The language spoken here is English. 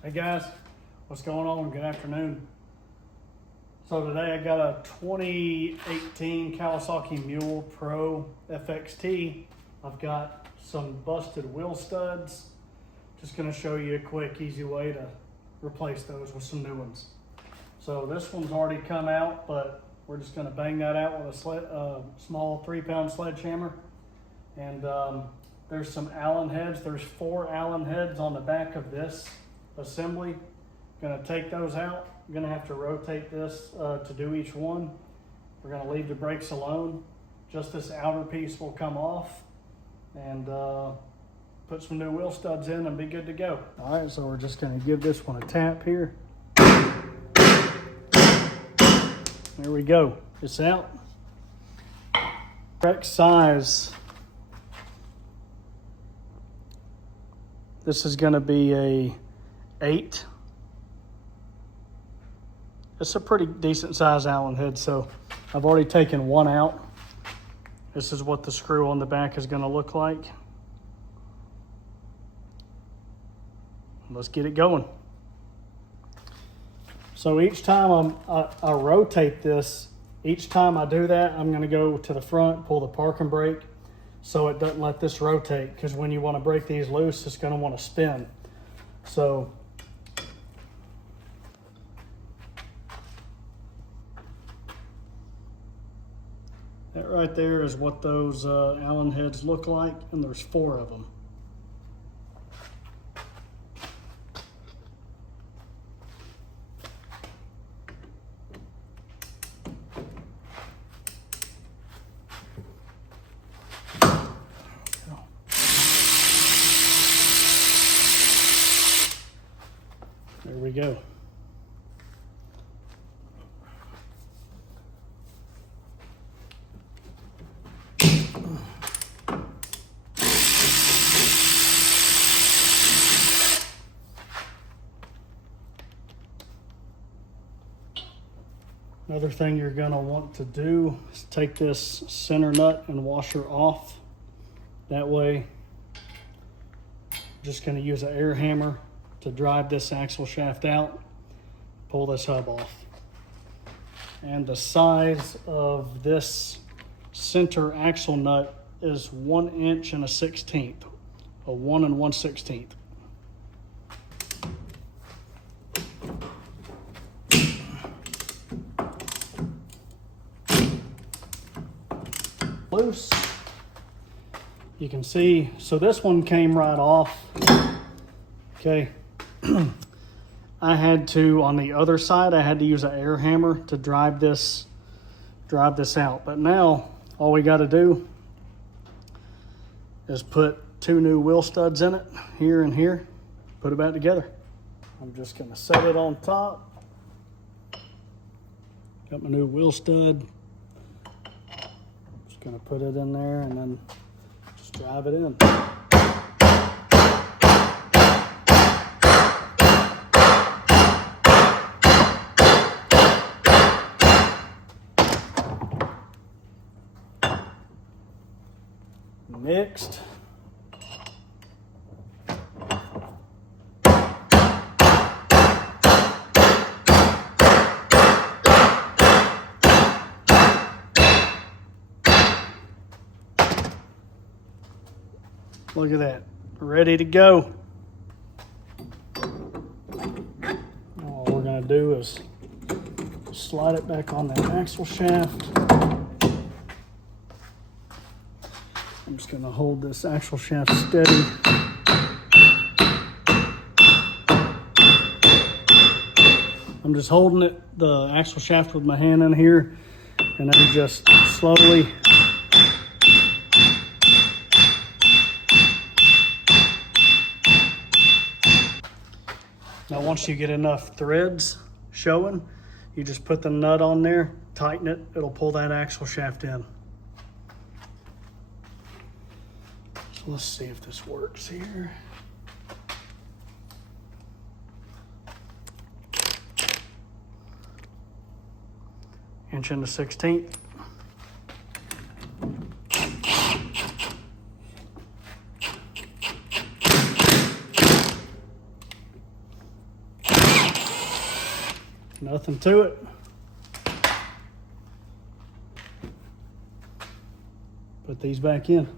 Hey guys, what's going on? Good afternoon. So today I got a 2018 Kawasaki Mule Pro FXT. I've got some busted wheel studs. Just going to show you a quick, easy way to replace those with some new ones. So this one's already come out, but we're just going to bang that out with a small 3-pound sledgehammer. And there's some Allen heads. There's 4 Allen heads on the back of this assembly. Gonna take those out. I'm gonna have to rotate this to do each one. We're gonna leave the brakes alone. Just this outer piece will come off, and put some new wheel studs in and be good to go. All right, so we're just gonna give this one a tap here. There we go, it's out. Correct size. This is gonna be a 8. It's a pretty decent size Allen head, so I've already taken one out. This is what the screw on the back is going to look like. Let's get it going. So each time I rotate this, each time I do that, I'm going to go to the front, pull the parking brake so it doesn't let this rotate, because when you want to break these loose, it's going to want to spin. So that right there is what those Allen heads look like, and there's 4 of them. There we go. Another thing you're going to want to do is take this center nut and washer off. That way, I'm just going to use an air hammer to drive this axle shaft out, pull this hub off. And the size of this center axle nut is 1 inch and 1/16, a 1 1/16. Loose. You can see, so this one came right off. Okay. I had to, on the other side, I had to use an air hammer to drive this out. But now all we got to do is put 2 new wheel studs in it, here and here, put it back together. I'm just going to set it on top. Got my new wheel stud. Just going to put it in there and then just drive it in. Mixed. Look at that, ready to go. All we're gonna do is slide it back on that axle shaft. I'm just going to hold this axle shaft steady. I'm just holding the axle shaft with my hand in here, and then just slowly now once you get enough threads showing, you just put the nut on there, tighten it, it'll pull that axle shaft in. Let's see if this works here. Inch and 1/16. Nothing to it. Put these back in.